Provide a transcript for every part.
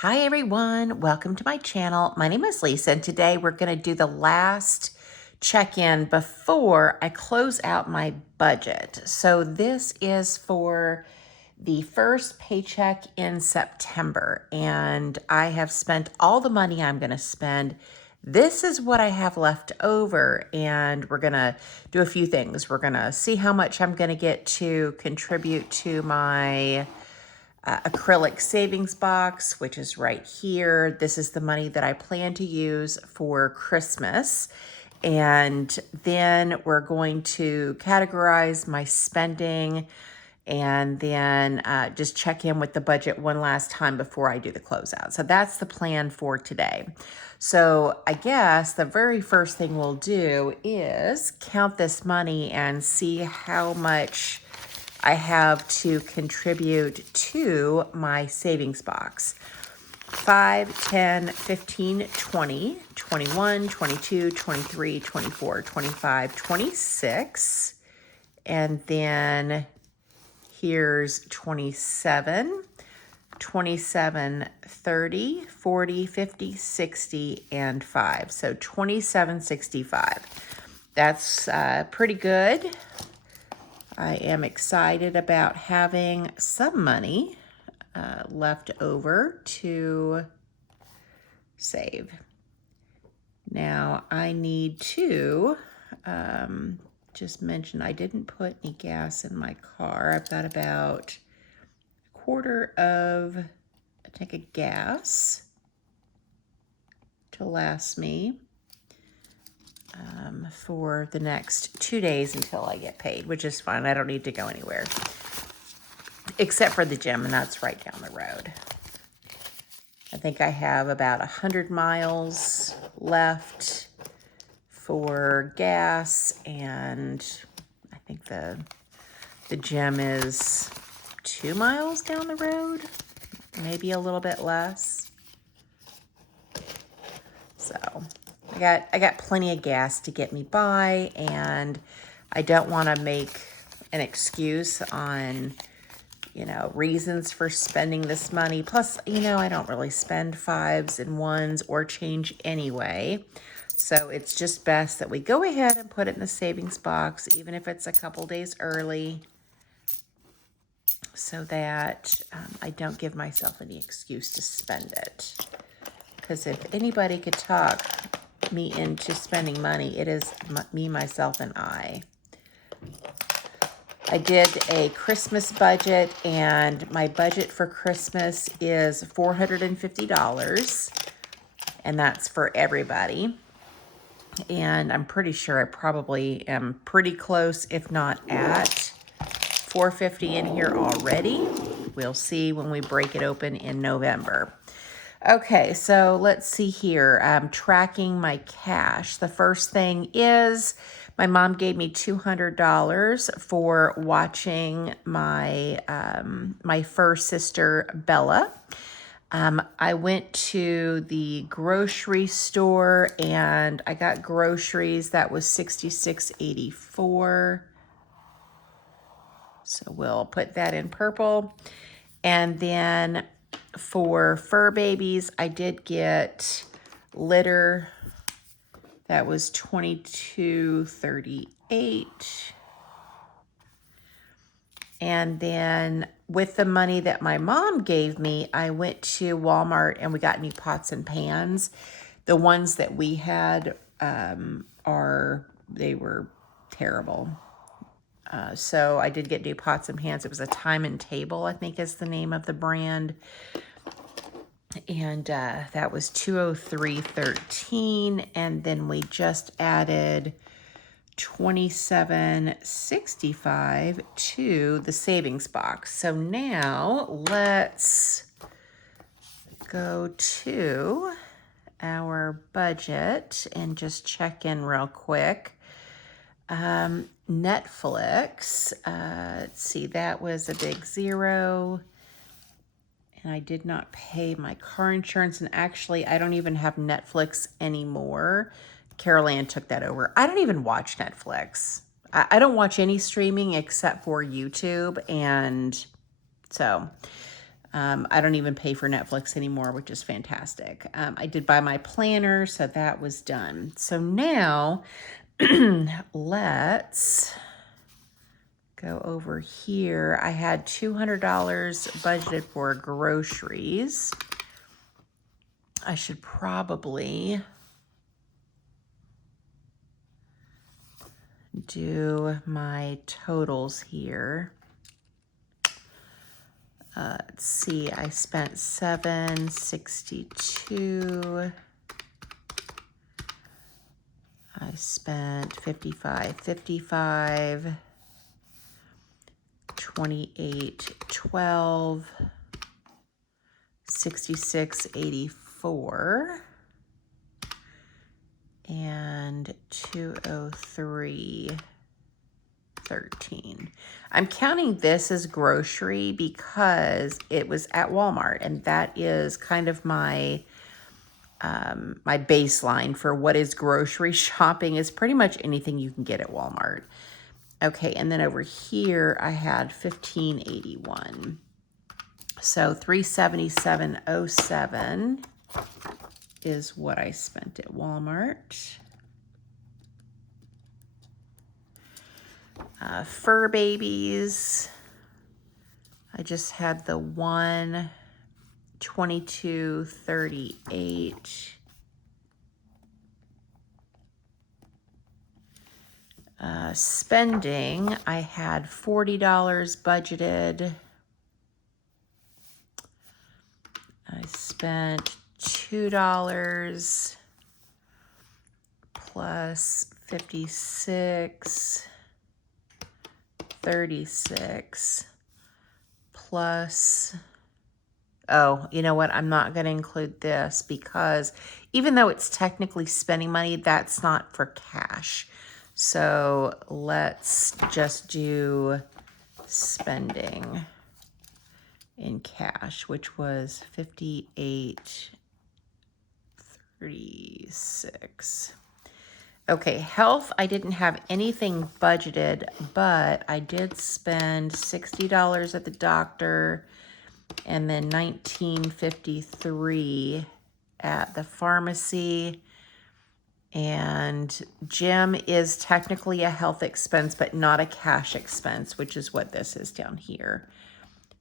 Hi everyone, welcome to my channel. My name is Lisa and today we're going to do the last check-in before I close out my budget. So this is for the first paycheck in September and I have spent all the money I'm going to spend. This is what I have left over and we're going to do a few things. We're going to see how much I'm going to get to contribute to my acrylic savings box, which is right here. This is the money that I plan to use for Christmas. And then we're going to categorize my spending and then just check in with the budget one last time before I do the closeout. So that's the plan for today. So I guess the very first thing we'll do is count this money and see how much I have to contribute to my savings box. 5, 10, 15, 20, 21, 22, 23, 24, 25, 26. And then here's 27, 27, 30, 40, 50, 60, and 5. So 27.65. That's pretty good. I am excited about having some money left over to save. Now I need to just mention I didn't put any gas in my car. I've got about a quarter of a tank of gas to last me for the next 2 days until I get paid, which is fine. I don't need to go anywhere except for the gym, and that's right down the road. I think I have about 100 miles left for gas, and I think the gym is 2 miles down the road, maybe a little bit less. So I got plenty of gas to get me by, and I don't want to make an excuse on, reasons for spending this money. Plus, I don't really spend 5s and 1s or change anyway. So it's just best that we go ahead and put it in the savings box, even if it's a couple days early, so that I don't give myself any excuse to spend it. Because if anybody could talk me into spending money, it is me, myself, and I. I did a Christmas budget, and my budget for Christmas is $450, and that's for everybody. And I'm pretty sure I probably am pretty close, if not at $450 in here already. We'll see when we break it open in November. Okay, so let's see here. I'm tracking my cash. The first thing is my mom gave me $200 for watching my my fur sister, Bella. I went to the grocery store and I got groceries. That was $66.84. So we'll put that in purple. And then for fur babies, I did get litter. That was $22.38. And then with the money that my mom gave me, I went to Walmart and we got new pots and pans. The ones that we had they were terrible. So I did get new pots and pans. It was a Time and Table, I think is the name of the brand. And that was $203.13. And then we just added $27.65 to the savings box. So now let's go to our budget and just check in real quick. Netflix, let's see, that was a big 0. And I did not pay my car insurance. And actually, I don't even have Netflix anymore. Carol Ann took that over. I don't even watch Netflix. I don't watch any streaming except for YouTube. And so I don't even pay for Netflix anymore, which is fantastic. I did buy my planner, so that was done. So now let's go over here. I had $200 budgeted for groceries. I should probably do my totals here. Let's see, I spent $762. I spent $55.55, $28.12, $66.84, and $203.13. I'm counting this as grocery because it was at Walmart, and that is kind of my my baseline for what is grocery shopping is pretty much anything you can get at Walmart. Okay, and then over here I had $15.81. So $377.07 is what I spent at Walmart. Fur babies, I just had the one, $22.38. Spending, I had $40 budgeted. I spent $2 plus 56, 36 plus, oh, you know what? I'm not going to include this because even though it's technically spending money, that's not for cash. So let's just do spending in cash, which was $58.36. Okay, health, I didn't have anything budgeted, but I did spend $60 at the doctor and then $19.53 at the pharmacy. And gym is technically a health expense, but not a cash expense, which is what this is down here.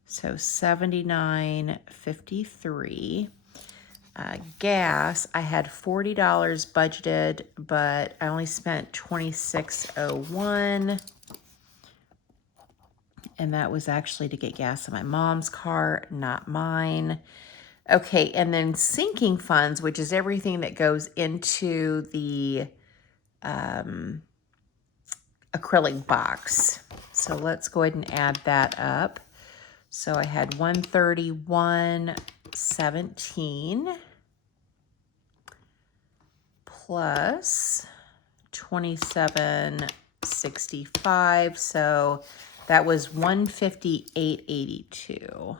So $79.53. Gas, I had $40 budgeted, but I only spent $26.01. And that was actually to get gas in my mom's car, not mine. Okay, and then sinking funds, which is everything that goes into the acrylic box. So let's go ahead and add that up. So I had $131.17 plus $27.65. So that was $158.82.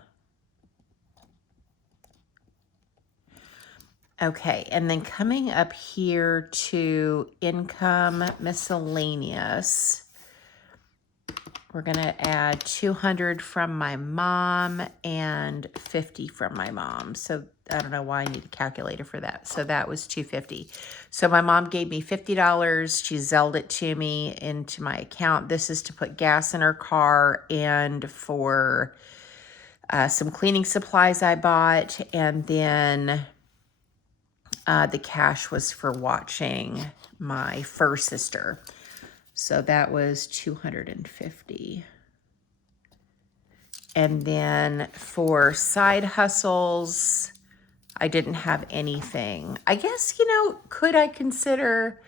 Okay, and then coming up here to income miscellaneous, we're going to add 200 from my mom and 50 from my mom. So I don't know why I need a calculator for that. So that was 250. So my mom gave me $50. She Zelled it to me into my account. This is to put gas in her car and for some cleaning supplies I bought. And then the cash was for watching my fur sister. So that was 250. And then for side hustles, I didn't have anything. I guess, could I consider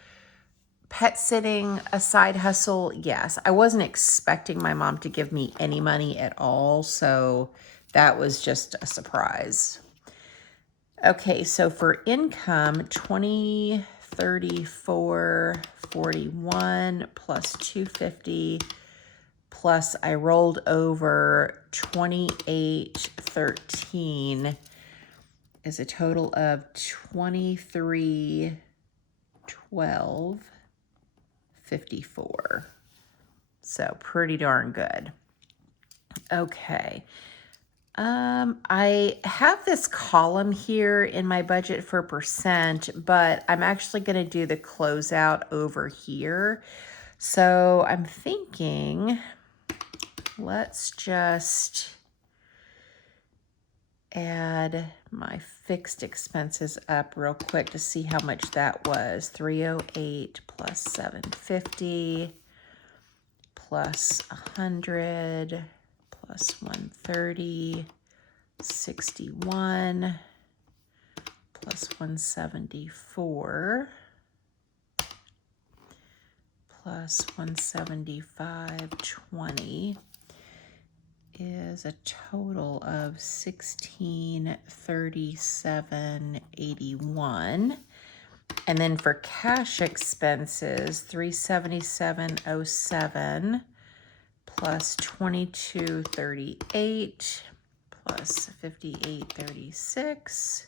pet sitting a side hustle? Yes. I wasn't expecting my mom to give me any money at all, so that was just a surprise. Okay, so for income, 20, 34, 41 plus 250 plus I rolled over 28.13 is a total of 23.12.54. So pretty darn good. Okay. I have this column here in my budget for percent, but I'm actually going to do the closeout over here. So I'm thinking, let's just add my fixed expenses up real quick to see how much that was. 308 plus 750 plus 100 plus 130, 61 plus 174 plus 175, 20 is a total of 1637.81. And then for cash expenses, 377.07 plus 2238 plus 5836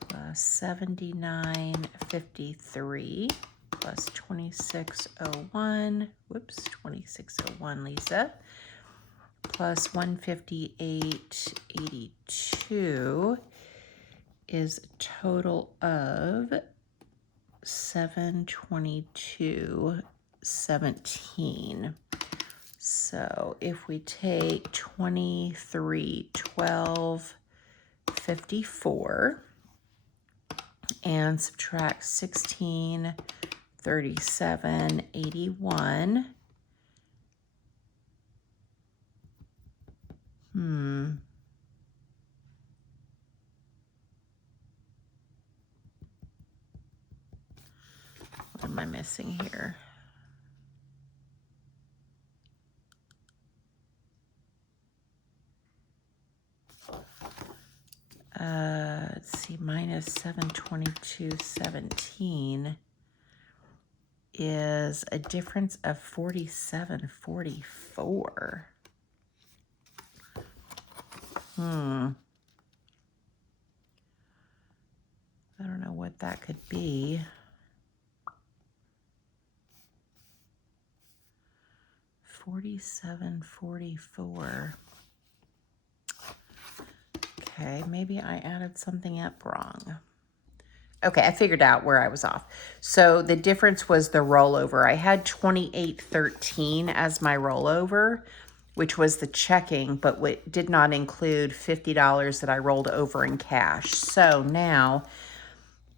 plus 7953 plus 2601, whoops, 2601, Lisa, plus 158.82 is a total of 722.17. So if we take 2312.54 and subtract 1637.81, what am I missing here? Let's see, minus 722.17 is a difference of 47.44. I don't know what that could be. 47.44. Okay, maybe I added something up wrong. Okay, I figured out where I was off. So the difference was the rollover. I had 2813 as my rollover, which was the checking, but what did not include $50 that I rolled over in cash. So now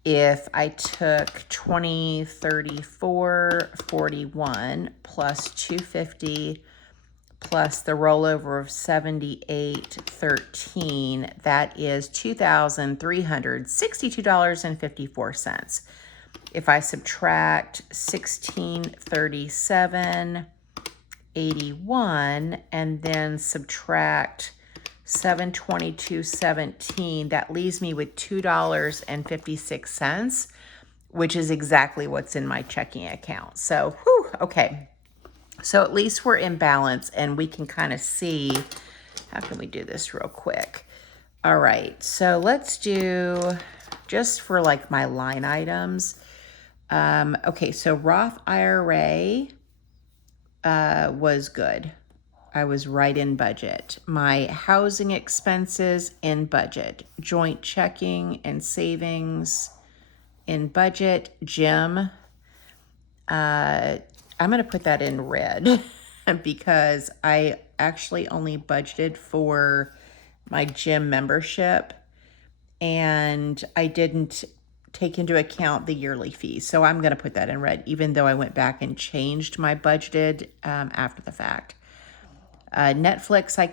if I took 2034.41 plus 250 plus the rollover of 78.13, that is $2,362.54. If I subtract 1637.81 and then subtract 722.17, that leaves me with $2.56, which is exactly what's in my checking account. So, whew, okay. So at least we're in balance and we can kind of see, how can we do this real quick? All right, so let's do, just for like my line items. Okay, so Roth IRA was good. I was right in budget. My housing expenses in budget. Joint checking and savings in budget. Gym, I'm going to put that in red because I actually only budgeted for my gym membership and I didn't take into account the yearly fees. So I'm going to put that in red, even though I went back and changed my budgeted after the fact. Netflix, I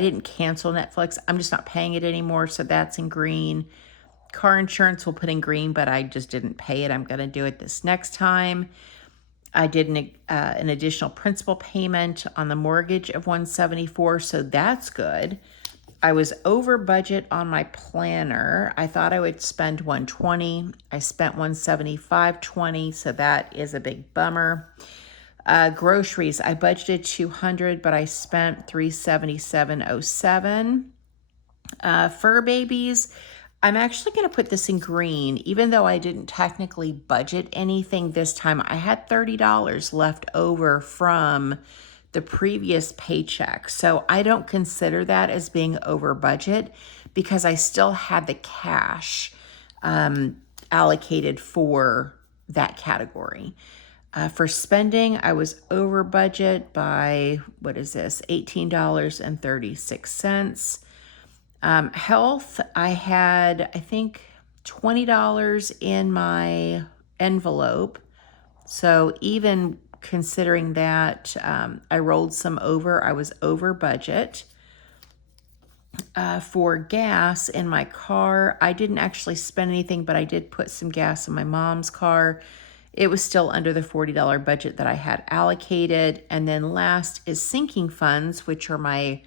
didn't cancel Netflix. I'm just not paying it anymore, so that's in green. Car insurance we'll put in green, but I just didn't pay it. I'm going to do it this next time. I did an additional principal payment on the mortgage of $174, so that's good. I was over budget on my planner. I thought I would spend $120. I spent $175.20, so that is a big bummer. Groceries, I budgeted $200, but I spent $377.07. Fur babies, I'm actually going to put this in green, even though I didn't technically budget anything this time. I had $30 left over from the previous paycheck. So I don't consider that as being over budget because I still had the cash allocated for that category. For spending, I was over budget by, what is this, $18.36. Health, I had, I think, $20 in my envelope. So even considering that I rolled some over, I was over budget. For gas in my car, I didn't actually spend anything, but I did put some gas in my mom's car. It was still under the $40 budget that I had allocated. And then last is sinking funds, which are my,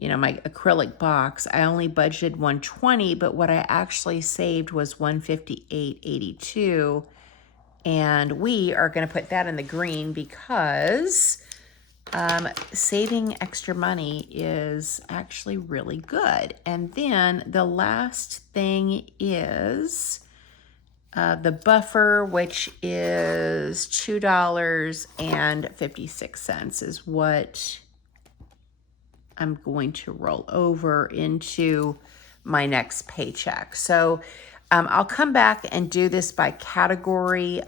my acrylic box. I only budgeted $120, but what I actually saved was $158.82. And we are going to put that in the green because saving extra money is actually really good. And then the last thing is the buffer, which is $2.56 is what I'm going to roll over into my next paycheck. So I'll come back and do this by category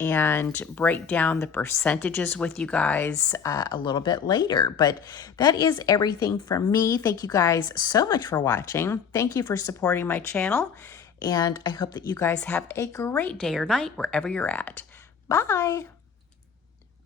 and break down the percentages with you guys a little bit later. But that is everything from me. Thank you guys so much for watching. Thank you for supporting my channel. And I hope that you guys have a great day or night wherever you're at. Bye.